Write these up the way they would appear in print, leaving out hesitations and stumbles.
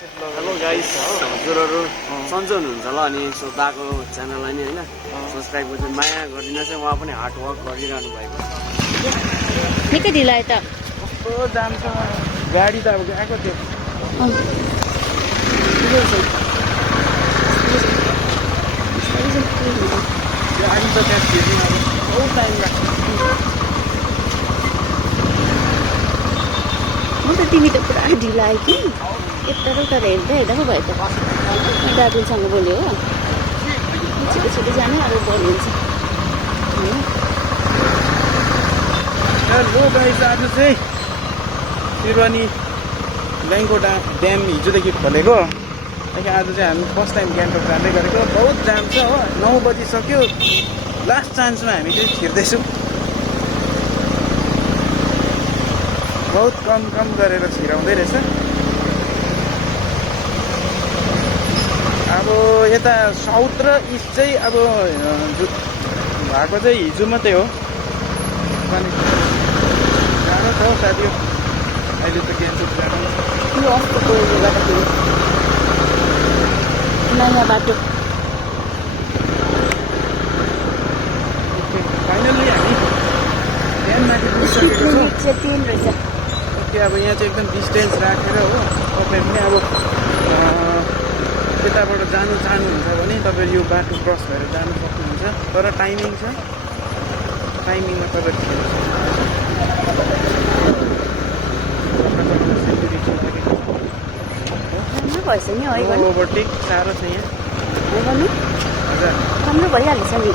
Hello guys हजुरहरू सन्चै हुनुहुन्छ होला अनि सो दाको च्यानललाई नि होइन सब्सक्राइब गर्नु माया गरिदिनुहोस्। उहाँ पनि हार्ड वर्क गरिरहनु भएको छ। निकै ढिलायो त कस्तो जान्छ गाडी त अब गएको थियो गाडी त त्यहाँ फेरि अब बहुत टाइम लाग्छ। म त तिमी त पुरा ढिलायो कि यता र उता हेर्दै हेर्दा पो भयो त। दाजुसँग बोल्यो हो छिटो छिटो जाने अब बोलिन्छ। हेलो गाइस, आज चाहिँ सिरवानी गाङ्टोक ड्याम हिजोदेखि खोलेको। आज चाहिँ हामी फर्स्ट टाइम गाङ्टोक जाँदै गरेको। बहुत जाम छ हो, 9 बजिसक्यो। लास्ट चान्समा हामी चाहिँ छिर्दैछौँ। बहुत कम गरेर छिराउँदै रहेछ। अब यता साउथ र इस्ट चाहिँ अब भएको चाहिँ हिजो मात्रै हो। जानु छ साथी, अहिले त गान्तोक जानु यो अस्तिको गर्दाखेरि नयाँ बाटो फाइनल्ली हामी ड्याममाथि पुगिसकेको छौँ। ट्रेन रहेछ। ओके, अब यहाँ चाहिँ एकदम डिस्टेन्स राखेर हो। तपाईँ पनि अब यताबाट जानु चाहनुहुन्छ भने तपाईँ यो बाटो क्रस भएर जानु सक्नुहुन्छ। तर टाइमिङ छ, टाइमिङमा तपाईँ राम्रो भएछ नि है गर्नु। ओभरटेक साह्रो छ यहाँ गर्नु हजुर। राम्रो भइहाल्छ नि।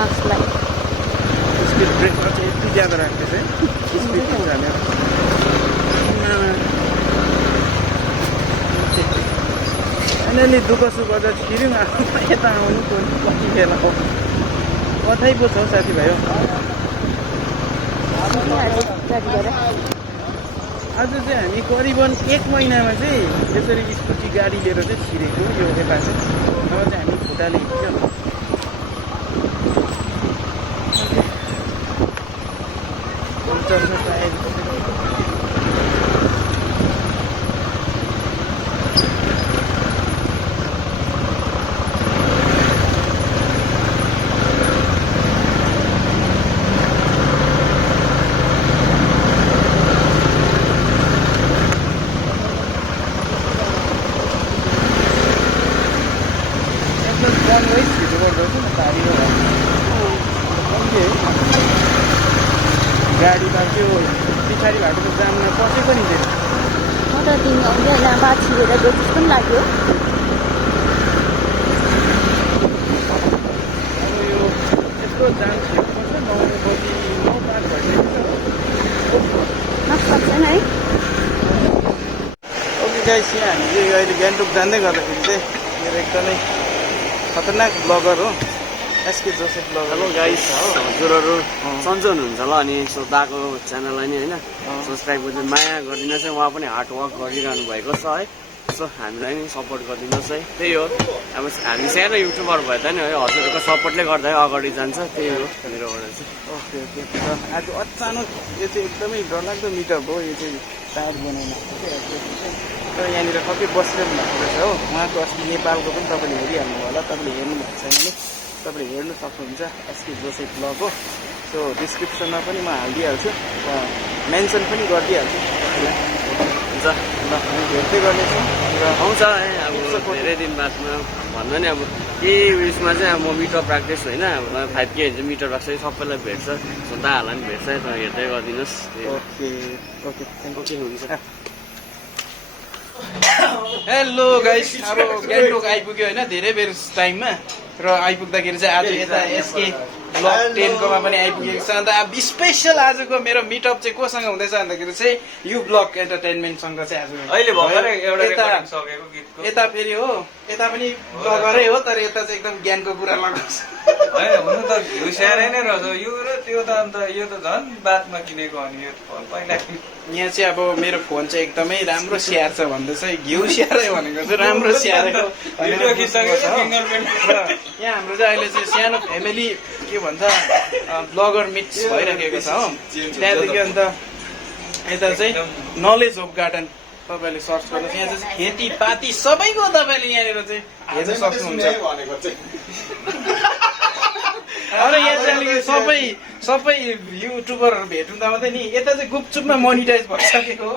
मार्क्सलाई स्पिड ब्रेकमा चाहिँ यति ज्यादा राख्दैछ है, स्पिड हालेर। फाइनली दुःख सुख अझ छिर्यौँ। यता आउनु कति बेला हो, कतै पो छ साथीभाइ हो। आज चाहिँ हामी करिबन 1 महिनामा चाहिँ यसरी स्कुटी गाडी लिएर चाहिँ छिरेको यो यता चाहिँ। अब चाहिँ हामी खुट्टाले हिँड्छौँ। गाडी त त्यो पछाडि भएको त जाममा पसेको नि थियो। म त तिमी आउँदै होइन बात छिरेर गयो जस्तो पनि लाग्यो। अब यो यस्तो जाम छिर्नुपर्छ 9 बजी 9:05 भइसकेको छ। मार्क्स सक्दैन है। ओके गाइस, यहाँ हामी चाहिँ अहिले गान्तोक जाँदै गर्दाखेरि चाहिँ मेरो एकदमै खतरनाक ब्लगर हो SK Joseph blog. Hello guys हजुरहरू सन्चै हुनुहुन्छ होला अनि सो दाको च्यानललाई नि होइन सब्सक्राइब गर्नु माया गरिदिनुहोस्। उहाँ पनि हार्ड वर्क गरिरहनु भएको छ है। सो हामीलाई नि सपोर्ट गरिदिनुहोस् है। त्यही हो, अब हामी सानो युट्युबर भए तानि है हजुरहरूको सपोर्टले गर्दा अगाडि जान्छ। त्यही हो मेरोबाट चाहिँ। Okay okay. आज अचानक यो चाहिँ एकदमै डरलाग्दो मिटअप हो। यो चाहिँ चार्ज बनाउनु तर यहाँनिर सबै बसिरहनु भएको रहेछ हो। उहाँको अस्ति नेपालको पनि तपाईँले हेरिहाल्नु होला। तपाईँले हेर्नु भएको छैन भने तपाईँले हेर्नु सक्नुहुन्छ एसके जोसेफ ब्लग हो। सो डिस्क्रिप्सनमा पनि म हालिदिइहाल्छु र मेन्सन पनि गरिदिइहाल्छु। हुन्छ ल हामी भेट्दै गर्नेछौँ र आउँछ है अब धेरै दिन बादमा भन्दा नि अब केही उयसमा चाहिँ अब म मिटअप राख्दैछु होइन। अब 5K चाहिँ मिटअप राख्छ, सबैलाई भेट्छ, दाहरूलाई पनि भेट्छ। हेर्दै गरिदिनुहोस्। ओके ओके थ्याङ्क ओके हुन्छ। हेलो गाइस, अब गान्तोक आइपुग्यो होइन धेरै बेर टाइममा। र आइपुग्दाखेरि चाहिँ आज यता एसके ब्लग 10 कोमा पनि आइपुगेको छ। अन्त अब स्पेसल आजको मेरो मिटअप चाहिँ कोसँग हुँदैछ भन्दाखेरि चाहिँ यु ब्लग एन्टरटेनमेन्टसँग चाहिँ आज अहिले भर्खरै एउटा रेकर्डिङ सकेको गीतको। यता फेरि हो, यता पनि ब्लगरै हो तर यता चाहिँ एकदम ज्ञानको कुरा लगाउँछ। होइन हुनु त घिउ स्याहारै नै रहेछ यो र त्यो त। अन्त यो त झन् बादमा किनेको अनि यो पहिला यहाँ चाहिँ अब मेरो फोन चाहिँ एकदमै राम्रो स्याहार छ भन्दैछ। घिउ स्याहारै भनेको चाहिँ राम्रो स्याहारेको। भिडियो खिचिसकेको फिङ्गरप्रिन्ट। यहाँ हाम्रो चाहिँ अहिले चाहिँ सानो फ्यामिली के भन्छ ब्लगर मिट्स भइराखेको छ हो। त्यहाँदेखि अन्त यता चाहिँ नलेज अफ गार्डन तपाईँले सर्च गर्नुहोस्। यहाँ चाहिँ खेतीपाती सबैको तपाईँले यहाँनिर चाहिँ हेर्न सक्नुहुन्छ। अरे यहाँ चाहिँ अलिकति सबै युट्युबरहरू भेट्दा मात्रै नि यता चाहिँ गुपचुपमा मोनिटाइज भइसकेको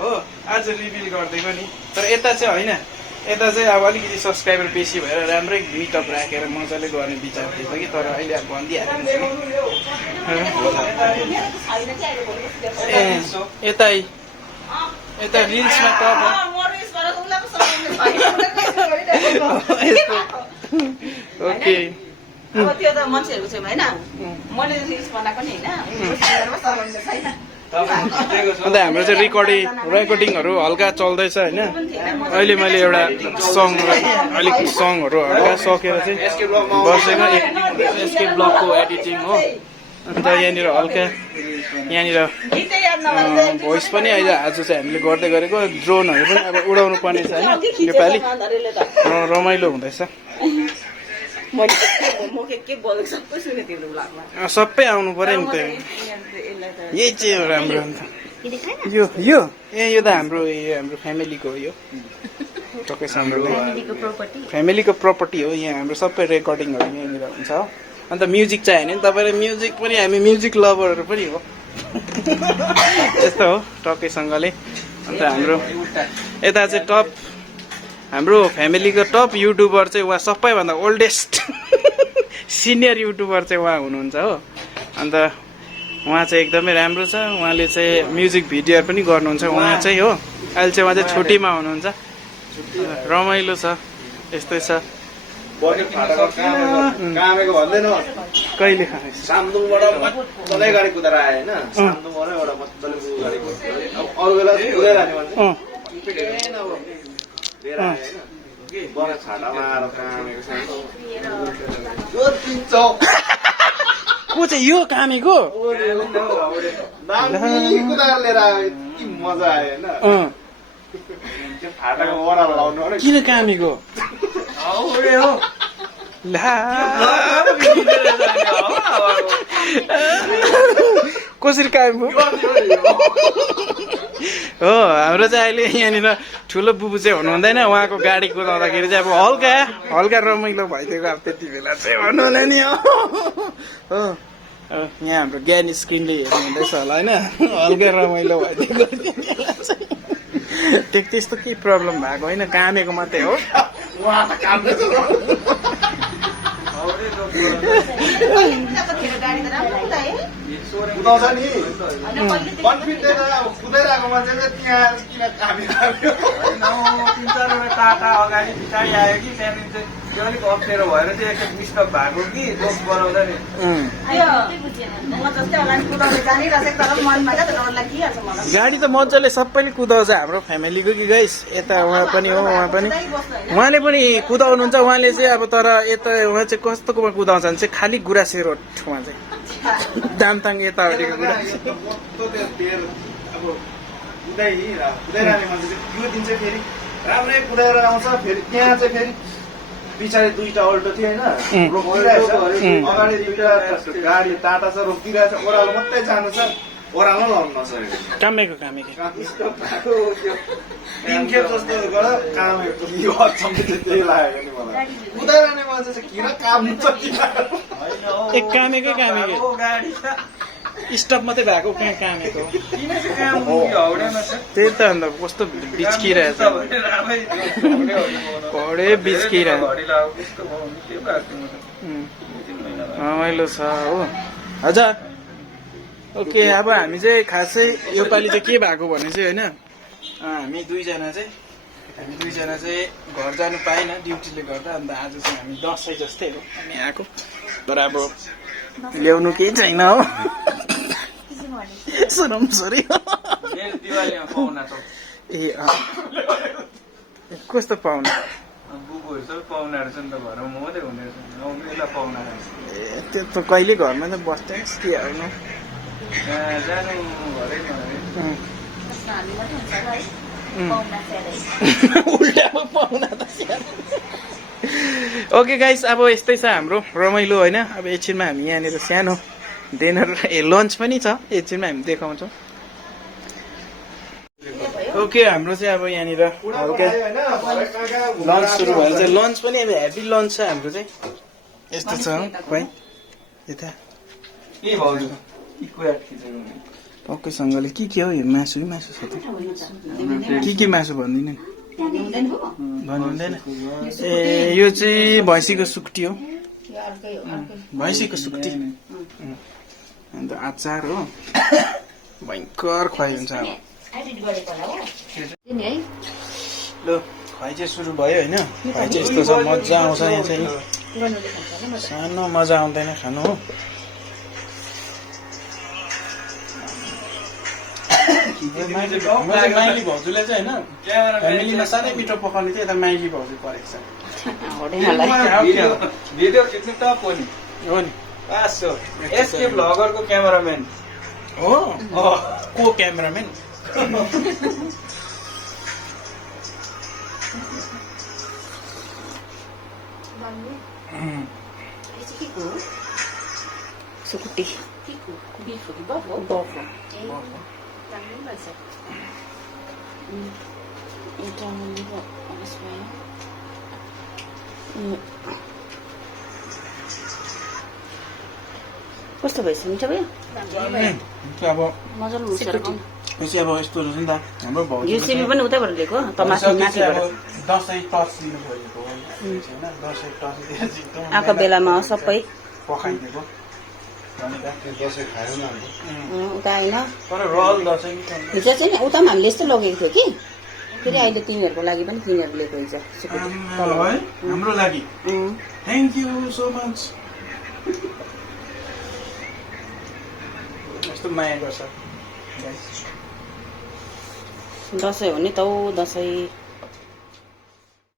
हो। आज रिभिल गरिदिएको नि, तर यता चाहिँ होइन। यता चाहिँ अब अलिकति सब्सक्राइबर बेसी भएर राम्रै मिटअप राखेर मजाले गर्ने विचार थिएछ कि, तर अहिले अब भनिदिइहाल्नु। यता रिल्समा टप ओके। अब त्यो त मान्छेहरूको छेउमा होइन, मैले रिल्स बनाएको नि होइन। अन्त हाम्रो चाहिँ रेकर्डिङहरू हल्का चल्दैछ होइन। अहिले मैले एउटा अलिक सङहरू हल्का सकेर चाहिँ बसेको एसके ब्लगको एडिटिङ हो। अन्त यहाँनिर हल्का यहाँनिर भोइस पनि अहिले आज चाहिँ हामीले गर्दै गरेको ड्रोनहरू पनि अब उडाउनु पर्ने छ होइन योपालि, रमाइलो हुँदैछ। सबै आउनु पर्यो नि त, यही चाहिँ हो राम्रो। अन्त यो त हाम्रो फ्यामिलीको हो। यो टक्कै फ्यामिलीको प्रपर्टी हो। यहाँ हाम्रो सबै रेकर्डिङहरू यहाँनिर हुन्छ हो। अन्त म्युजिक चाहियो भने तपाईँले म्युजिक पनि, हामी म्युजिक लभरहरू पनि हो। यस्तो हो टक्कैसँगले। अन्त हाम्रो यता चाहिँ टप हाम्रो फ्यामिलीको टप युट्युबर चाहिँ उहाँ सबैभन्दा ओल्डेस्ट सिनियर युट्युबर चाहिँ उहाँ हुनुहुन्छ हो। अन्त उहाँ चाहिँ एकदमै राम्रो छ। उहाँले चाहिँ म्युजिक भिडियोहरू पनि गर्नुहुन्छ उहाँ चाहिँ हो। अहिले चाहिँ उहाँ चाहिँ छुट्टीमा हुनुहुन्छ। रमाइलो छ, यस्तै छ। कहिले खाने सामदुङबाट मजाले गाडी कुदाएर आयो होइन, सामदुङबाट एउटा मजाले गाडी कुदाएर अरू बेला कुदाएर आने मान्छे लिएर आयो होइन। बडा छाटामा आएर कामेको को चाहिँ यो कामेको कुदाएर लिएर आयो। यति मजा आयो होइन। फाटाको ओह्रालो लाउनु किन कामेको कसरी कायम हो? हाम्रो चाहिँ अहिले यहाँनिर ठुलो बुबु चाहिँ हुनु हुँदैन। उहाँको गाडी कुदाउँदाखेरि चाहिँ अब हल्का रमाइलो भइदिएको। अब त्यति बेला चाहिँ भन्नु होला नि हो। यहाँ हाम्रो ज्ञानी स्क्रिनले हेर्नु हुँदैछ होला होइन, हल्का रमाइलो भइदिएको। त्यस्तो केही प्रब्लम भएको होइन, कामेको मात्रै हो। कुदाउँछ नि कन्फिडेन्ट कुदाइरहेको मान्छे चाहिँ त्यहाँ किन काम्यो 3-4 टाटा अगाडि पछाडि आयो कि त्यहाँदेखि चाहिँ त्यो अलिक अप्ठ्यारो भएर चाहिँ एकखेप डिस्टर्ब भएको कि जोस बनाउँदा नि गाडी त मजाले सबैले कुदाउँछ हाम्रो फ्यामिलीको कि गाइस। यता उहाँ पनि हो, उहाँले पनि कुदाउनुहुन्छ। उहाँले चाहिँ अब तर यता उहाँ चाहिँ कस्तोकोमा कुदाउँछ भने चाहिँ खालि गुराँसे रोड उहाँ चाहिँ दामताङ यतापट्टिको गुराँसे। कुदाइरहने मान्छे चाहिँ त्यो दिन चाहिँ फेरि राम्रै कुदाएर आउँछ। फेरि त्यहाँ चाहिँ फेरि पछाडि 2टा अल्टो थियो होइन, रोकिरहेछ। अगाडि 2टा गाडी टाटा छ रोकिरहेछ। ओह्रालो मात्रै जानु छ, ओह्रालो लाउनु नसकेको कामेको 3 खेप जस्तो गर्दा कामेको त्यही लाग्यो नि मलाई। कुदाइरहने मान्छे चाहिँ किन काम हुन्छ एक कामेकै स्टप मात्रै भएको कहाँ कामेको त्यही त। अन्त कस्तो बिच्किरहेछ, घडे बिच्किरहेछ। रमाइलो छ हो। हजुर ओके। अब हामी चाहिँ खासै योपालि चाहिँ के भएको भने चाहिँ होइन, हामी दुईजना चाहिँ घर जानु पाएन ड्युटीले गर्दा। अन्त आज चाहिँ हामी दसैँ जस्तै हो हामी आएको, तर अब ल्याउनु केही छैन हो। सुनौँ सरी ए कस्तो पाहुना ए त्यो त कहिले घरमा त बस्दैछ कि हेर्नु उल्टामा पाहुना त ओके गाइस, अब यस्तै छ हाम्रो रमाइलो होइन। अब एकछिनमा हामी यहाँनिर सानो डिनर लन्च पनि छ, एकछिनमा हामी देखाउँछौँ। ओके, हाम्रो चाहिँ अब यहाँनिर हल्का लन्च सुरु भएर चाहिँ लन्च पनि अब हेभी लन्च छ हाम्रो चाहिँ। यस्तो छ भाइ यता पक्कैसँगले के हो यो मासु कि मासु छ त? के मासु भन्दिनँ नि, भन्नु हुँदैन। ए यो चाहिँ भैँसीको सुक्टी हो, भैँसीको सुक्टी। अन्त अचार हो, भयङ्कर खुवाइ हुन्छ अब। ल खुवाइ चाहिँ सुरु भयो होइन। खुवाइ चाहिँ यस्तो छ, मजा आउँछ यहाँ चाहिँ, सानो मजा आउँदैन खानु हो। माइली भाउजूले चाहिँ होइन फ्यामिलीमा साह्रै मिठो पकाउने चाहिँ यता माइली भाउजू परेको छ। भिडियो खिच्नु टप हो नि। हो नि, एसके भ्लगरको क्यामेराम्यान हो को क्यामेराम्यान। सुकुटी कस्तो भएछ? मिठो भयो? अब मजाले हुन्छ र खाउँ। यो चाहिँ अब यस्तो रहेछ नि त हाम्रो भाउजू। यो सिमी पनि उतैबाट लिएको माथिबाट दसैँ टच दिनु खोजेको होइन, दसैँ टच दिएर चाहिँ आएको बेलामा सबै पकाइदिएको। उता होइन तर रल दसैँ हिजो चाहिँ नि उता पनि हामीले यस्तो लगेको थियो कि, फेरि अहिले तिमीहरूको लागि पनि किनेर लिएको हिजो हाम्रो लागि। Thank you so much. यस्तो माया गर्छ दसैँ हो नि त, दसैँ